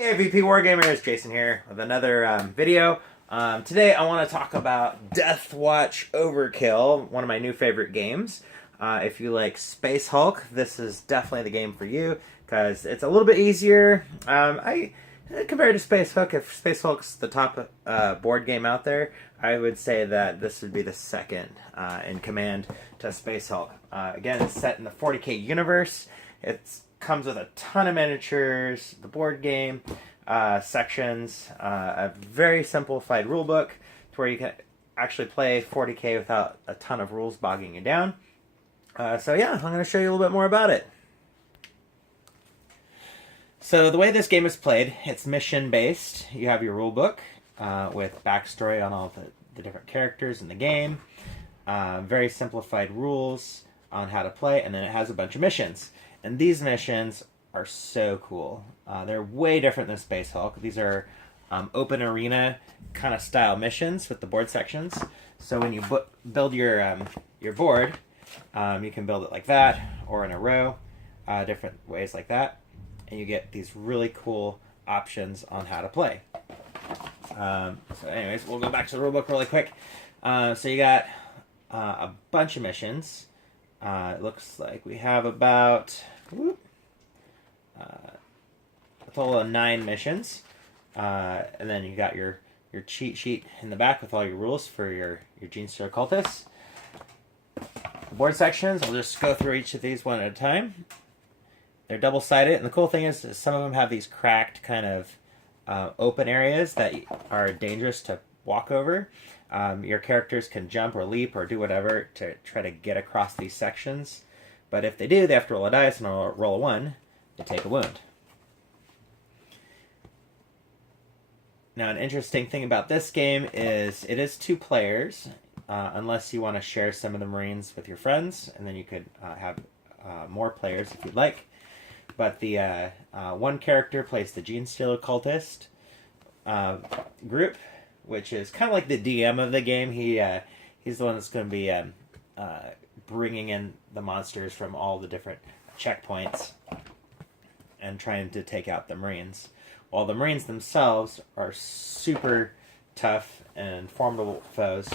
Hey VP Wargamers, Jason here with another video. Today I want to talk about Deathwatch Overkill, one of my new favorite games. If you like Spacehulk, this is definitely the game for you because it's a little bit easier. Compared to Spacehulk, if Spacehulk's the top board game out there, I would say that this would be the second in command to Spacehulk. Again, it's set in the 40k universe. It's comes with a ton of miniatures, the board game sections, a very simplified rule book to where you can actually play 40k without a ton of rules bogging you down. So yeah, I'm going to show you a little bit more about it. So the way this game is played, it's mission based. You have your rule book with backstory on all the different characters in the game, very simplified rules on how to play, and then it has a bunch of missions. And these missions are so cool. They're way different than Spacehulk. These are open arena kind of style missions with the board sections. So when you build your board, you can build it like that or in a row, different ways like that. And you get these really cool options on how to play. So anyways, we'll go back to the rulebook really quick. So you got a bunch of missions. It looks like we have about a total of 9 missions. And then you got your cheat sheet in the back with all your rules for your Genestealer cultists. The board sections, I'll just go through each of these one at a time. They're double-sided, and the cool thing is some of them have these cracked kind of open areas that are dangerous to walk over. Your characters can jump or leap or do whatever to try to get across these sections. But if they do, they have to roll a dice, and roll a 1, they take a wound. Now, an interesting thing about this game is it is 2 players, unless you want to share some of the Marines with your friends, and then you could have more players if you'd like. But the one character plays the Genestealer cultist group, which is kind of like the DM of the game. He's the one that's going to be bringing in the monsters from all the different checkpoints and trying to take out the Marines. While the Marines themselves are super tough and formidable foes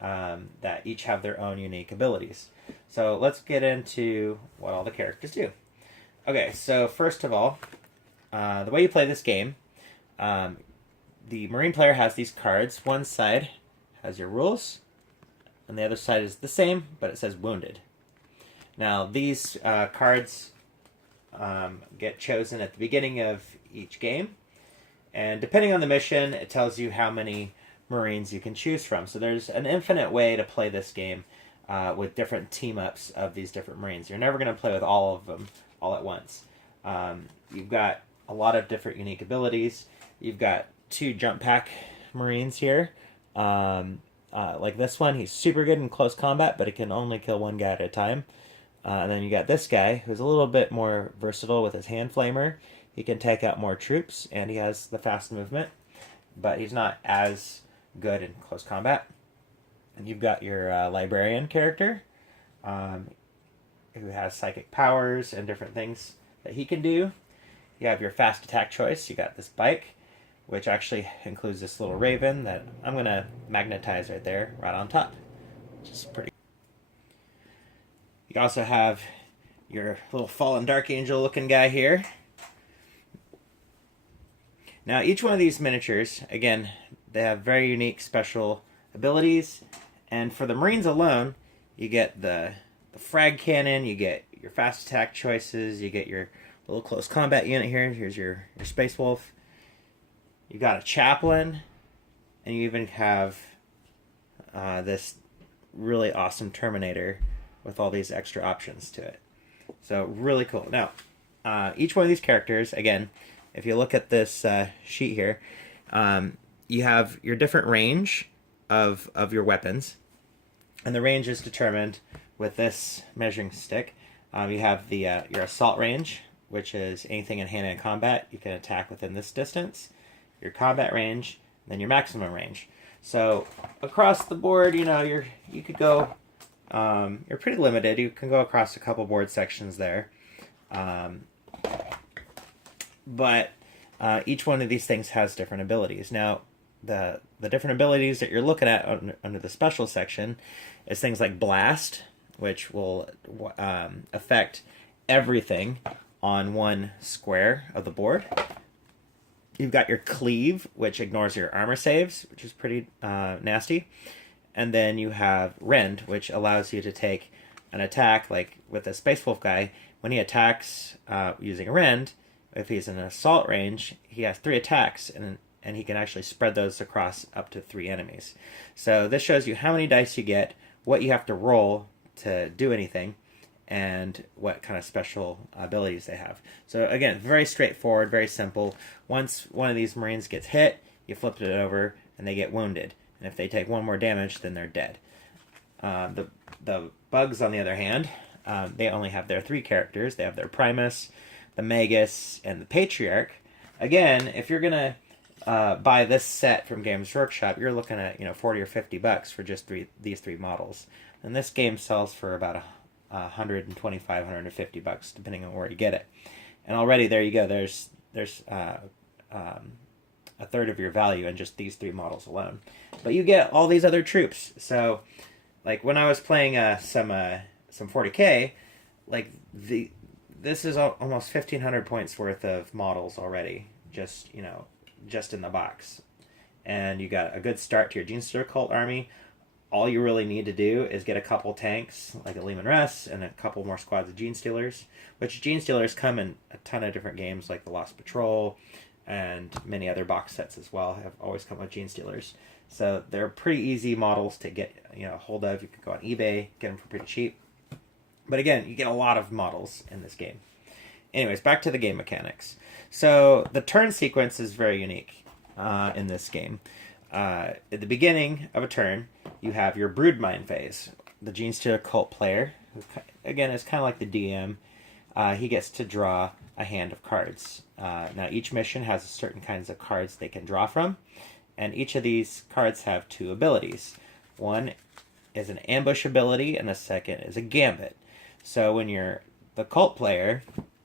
that each have their own unique abilities. So let's get into what all the characters do. Okay, so first of all, the way you play this game, the Marine player has these cards. One side has your rules, and the other side is the same, but it says wounded. Now, these cards get chosen at the beginning of each game, and depending on the mission, it tells you how many Marines you can choose from. So there's an infinite way to play this game with different team-ups of these different Marines. You're never going to play with all of them all at once. You've got a lot of different unique abilities. You've got 2 jump pack Marines here. Like this one, he's super good in close combat, but he can only kill 1 guy at a time. And then you got this guy, who's a little bit more versatile with his hand flamer. He can take out more troops, and he has the fast movement, but he's not as good in close combat. And you've got your librarian character, who has psychic powers and different things that he can do. You have your fast attack choice. You got this bike, which actually includes this little raven that I'm going to magnetize right there, right on top, which is pretty. You also have your little fallen dark angel looking guy here. Now, each one of these miniatures, again, they have very unique special abilities, and for the Marines alone, you get the frag cannon, you get your fast attack choices, you get your little close combat unit here. Here's your Space Wolf. You got a chaplain, and you even have this really awesome Terminator with all these extra options to it. So really cool. Now, each one of these characters, again, if you look at this sheet here, you have your different range of your weapons, and the range is determined with this measuring stick. You have your assault range, which is anything in hand-to-hand combat you can attack within this distance. Your combat range, and then your maximum range. So across the board, you could go. You're pretty limited. You can go across a couple board sections there. But each one of these things has different abilities. Now, the different abilities that you're looking at under the special section is things like Blast, which will affect everything on one square of the board. You've got your Cleave, which ignores your armor saves, which is pretty nasty. And then you have Rend, which allows you to take an attack, like with the Spacehulk guy. When he attacks using a Rend, if he's in an assault range, he has 3 attacks, and he can actually spread those across up to 3 enemies. So this shows you how many dice you get, what you have to roll to do anything, and what kind of special abilities they have. So again, very straightforward, very simple. Once one of these Marines gets hit, you flip it over, and they get wounded. And if they take 1 more damage, then they're dead. The bugs, on the other hand, they only have their 3 characters. They have their Primus, the Magus, and the Patriarch. Again, if you're gonna buy this set from Games Workshop, you're looking at $40 or $50 for just these 3 models. And this game sells for about $125, $150, depending on where you get it. And already there you go. There's a third of your value in just these 3 models alone. But you get all these other troops. So, like when I was playing some 40K, like this is almost 1,500 points worth of models already, just in the box. And you got a good start to your Genestealer Cult army. All you really need to do is get a couple tanks, like a Leman Russ, and a couple more squads of Genestealers, which Genestealers come in a ton of different games, like the Lost Patrol, and many other box sets as well have always come with Genestealers. So they're pretty easy models to get hold of. You can go on eBay, get them for pretty cheap. But again, you get a lot of models in this game. Anyways, back to the game mechanics. So the turn sequence is very unique in this game. At the beginning of a turn, you have your Broodmine phase. The Genestealer Cult player, who again is kind of like the DM, he gets to draw a hand of cards. Now each mission has certain kinds of cards they can draw from, and each of these cards have 2 abilities. One is an ambush ability, and the second is a gambit. So when you're the cult player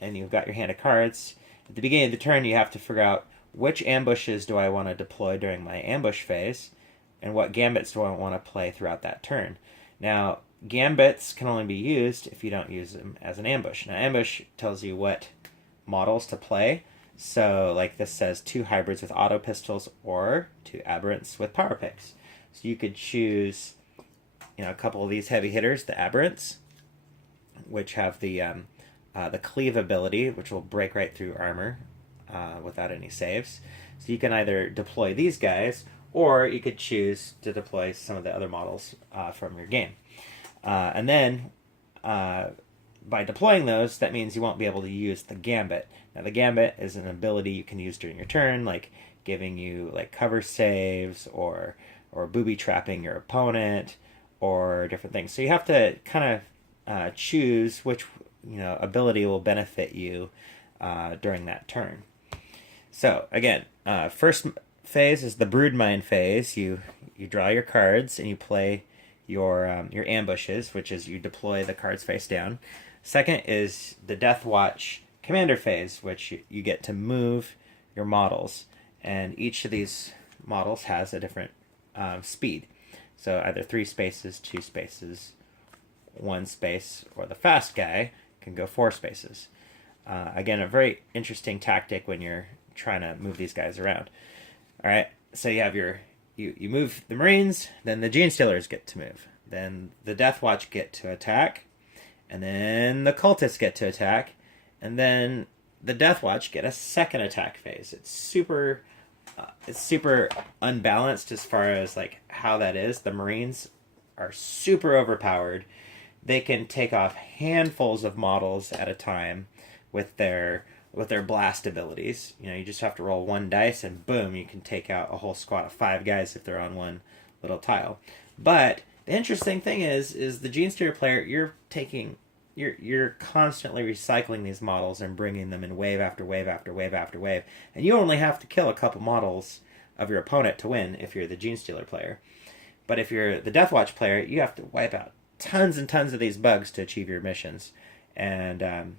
and you've got your hand of cards, at the beginning of the turn you have to figure out which ambushes do I want to deploy during my ambush phase, and what gambits do I want to play throughout that turn. Now, gambits can only be used if you don't use them as an ambush. Now, ambush tells you what models to play. So, like this says, 2 hybrids with auto pistols or 2 aberrants with power picks. So you could choose, a couple of these heavy hitters, the aberrants, which have the cleave ability, which will break right through armor without any saves. So you can either deploy these guys, or you could choose to deploy some of the other models from your game. And then by deploying those, that means you won't be able to use the gambit. Now the gambit is an ability you can use during your turn, like giving you like cover saves or booby trapping your opponent or different things. So you have to kind of choose which ability will benefit you during that turn. So again, first phase is the Broodmine phase. You draw your cards and you play your ambushes, which is you deploy the cards face down. Second is the Deathwatch Commander phase, which you get to move your models, and each of these models has a different speed. So either 3 spaces, 2 spaces, 1 space, or the fast guy can go 4 spaces. Again, a very interesting tactic when you're trying to move these guys around. All right, so you have you move the Marines, then the Genestealers get to move, then the Deathwatch get to attack, and then the Cultists get to attack, and then the Deathwatch get a second attack phase. It's super unbalanced as far as like how that is. The Marines are super overpowered. They can take off handfuls of models at a time with their blast abilities. You just have to roll 1 dice and boom, you can take out a whole squad of 5 guys if they're on one little tile. But the interesting thing is the Genestealer player, you're constantly recycling these models and bringing them in wave after wave after wave after wave, and you only have to kill a couple models of your opponent to win if you're the Genestealer player. But if you're the Deathwatch player, you have to wipe out tons and tons of these bugs to achieve your missions, and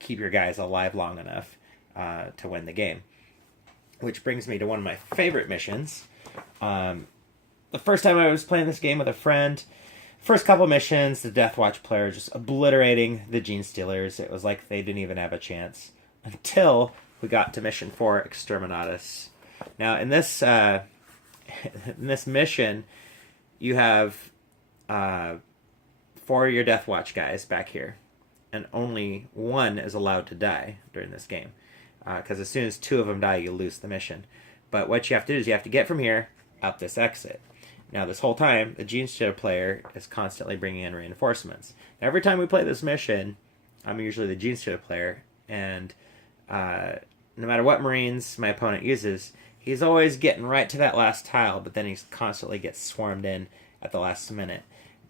keep your guys alive long enough to win the game. Which brings me to one of my favorite missions. The first time I was playing this game with a friend, first couple missions, the Deathwatch player just obliterating the Gene Stealers. It was like they didn't even have a chance. Until we got to mission 4, Exterminatus. Now, in this mission, you have 4 of your Deathwatch guys back here. And only 1 is allowed to die during this game. Because as soon as 2 of them die, you lose the mission. But what you have to do is you have to get from here out this exit. Now, this whole time, the Gene Stealer player is constantly bringing in reinforcements. Now, every time we play this mission, I'm usually the Gene Stealer player, and no matter what Marines my opponent uses, he's always getting right to that last tile, but then he constantly gets swarmed in at the last minute.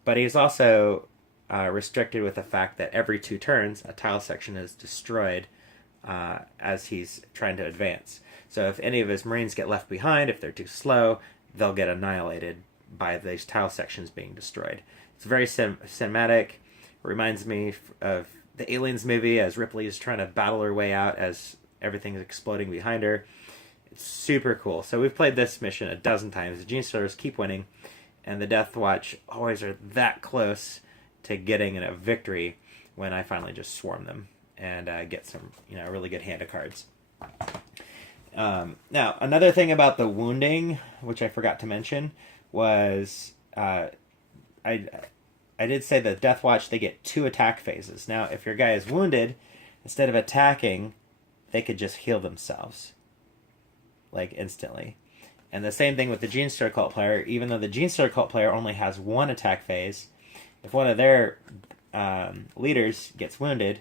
But he's also restricted with the fact that every 2 turns, a tile section is destroyed as he's trying to advance. So if any of his Marines get left behind, if they're too slow, they'll get annihilated by these tile sections being destroyed. It's very cinematic. It reminds me of the Aliens movie as Ripley is trying to battle her way out as everything's exploding behind her. It's super cool. So we've played this mission a dozen times. The Gene Stealers keep winning, and the Deathwatch always are that close to getting a victory when I finally just swarm them and get some, really good hand of cards. Now, another thing about the wounding, which I forgot to mention, was I did say that Deathwatch, they get 2 attack phases. Now, if your guy is wounded, instead of attacking, they could just heal themselves, like instantly. And the same thing with the Gene Stealer cult player. Even though the Gene Stealer cult player only has 1 attack phase, if one of their leaders gets wounded,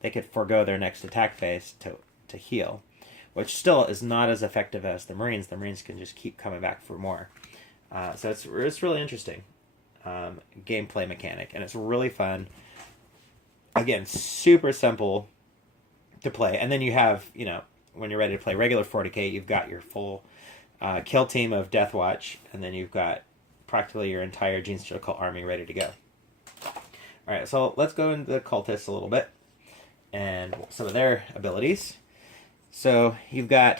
they could forego their next attack phase to heal, which still is not as effective as the Marines. The Marines can just keep coming back for more. So it's really interesting gameplay mechanic, and it's really fun. Again, super simple to play. And then you have, when you're ready to play regular 40k, you've got your full kill team of Deathwatch, and then you've got practically your entire Gene Stealer cult army ready to go. Alright, so let's go into the cultists a little bit and some of their abilities. So you've got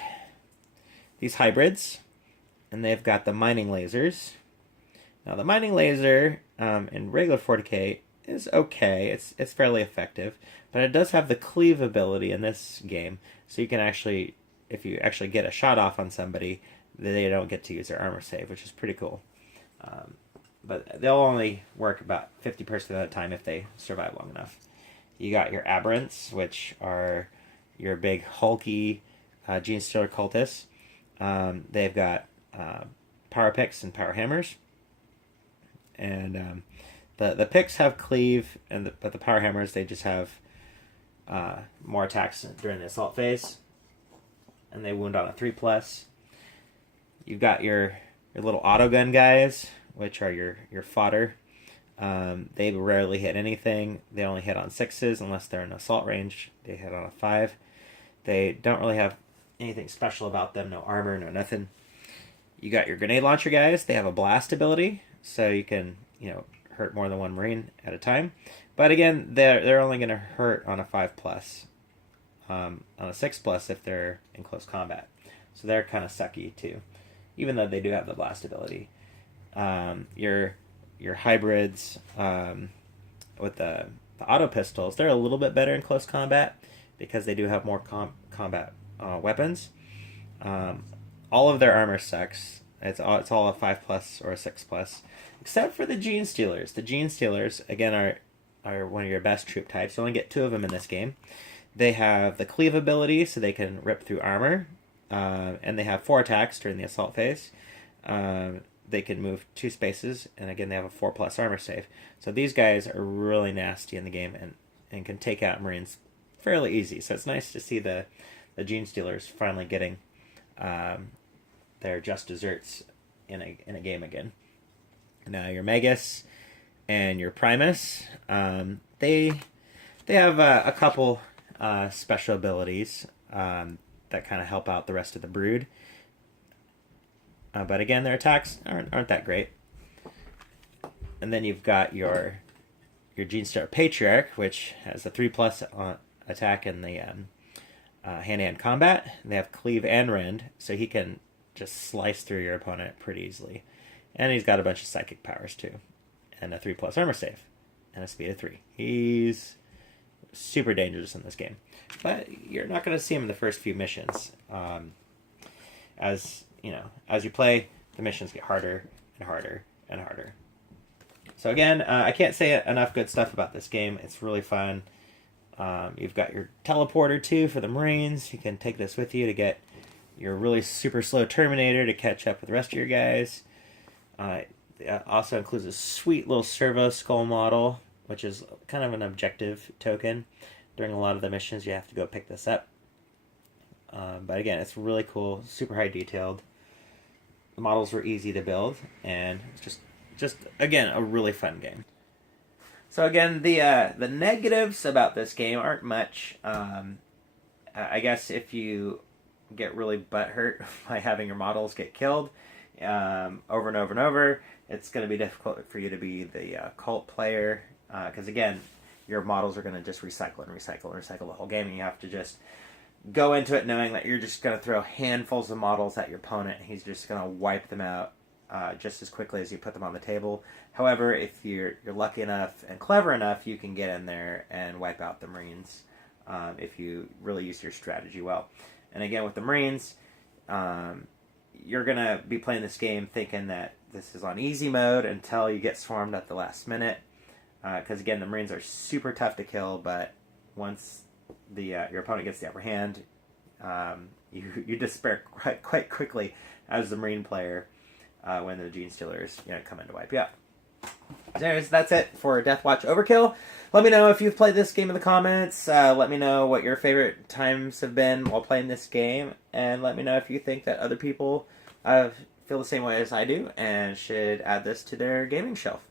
these hybrids, and they've got the mining lasers. Now the mining laser in regular 40k is okay. It's fairly effective, but it does have the cleave ability in this game, so you can actually, if you actually get a shot off on somebody, they don't get to use their armor save, which is pretty cool. But they'll only work about 50% of the time if they survive long enough. You got your aberrants, which are your big hulky Gene Stealer cultists. They've got power picks and power hammers, and the picks have cleave, but the power hammers, they just have more attacks during the assault phase, and they wound on a 3+. You've got your little autogun guys, which are your fodder. They rarely hit anything. They only hit on 6s unless they're in assault range. They hit on a 5. They don't really have anything special about them. No armor, no nothing. You got your grenade launcher guys. They have a blast ability, so you can hurt more than one Marine at a time. But again, they're only going to hurt on a 5+, on a 6+ if they're in close combat. So they're kind of sucky too, even though they do have the blast ability. Your hybrids with the auto pistols, they're a little bit better in close combat because they do have more combat weapons. All of their armor sucks. It's all a 5+ or a 6+, except for the Gene Stealers. The Gene Stealers, again, are one of your best troop types. You only get 2 of them in this game. They have the cleave ability, so they can rip through armor, and they have 4 attacks during the assault phase. They can move 2 spaces, and again, they have a 4+ armor save. So these guys are really nasty in the game and can take out Marines fairly easy. So it's nice to see the Gene Stealers finally getting their just desserts in a game again. Now your Magus and your Primus, they have a couple special abilities that kind of help out the rest of the brood. But again, their attacks aren't that great. And then you've got your Gene Stealer Patriarch, which has a 3+ attack in the hand-to-hand combat. They have cleave and rend, so he can just slice through your opponent pretty easily. And he's got a bunch of psychic powers too, and a 3+ armor save, and a speed of 3. He's super dangerous in this game, but you're not going to see him in the first few missions. As you play, the missions get harder and harder and harder. So again, I can't say enough good stuff about this game. It's really fun. You've got your teleporter too for the Marines. You can take this with you to get your really super slow Terminator to catch up with the rest of your guys. It also includes a sweet little servo skull model, which is kind of an objective token. During a lot of the missions, you have to go pick this up. But again, it's really cool, super high detailed. The models were easy to build, and it's just again, a really fun game. So again, the negatives about this game aren't much. I guess if you get really butthurt by having your models get killed over and over and over, it's going to be difficult for you to be the cult player, because again, your models are going to just recycle and recycle and recycle the whole game, and you have to just go into it knowing that you're just going to throw handfuls of models at your opponent, and he's just going to wipe them out just as quickly as you put them on the table. However, if you're lucky enough and clever enough, you can get in there and wipe out the Marines if you really use your strategy well. And again, with the Marines, you're going to be playing this game thinking that this is on easy mode until you get swarmed at the last minute. Because again, the Marines are super tough to kill, but once your opponent gets the upper hand, you despair quite quickly as the Marine player when the Gene Stealers come in to wipe you out. So anyways, that's it for Deathwatch Overkill. Let me know if you've played this game in the comments. Let me know what your favorite times have been while playing this game, and let me know if you think that other people feel the same way as I do and should add this to their gaming shelf.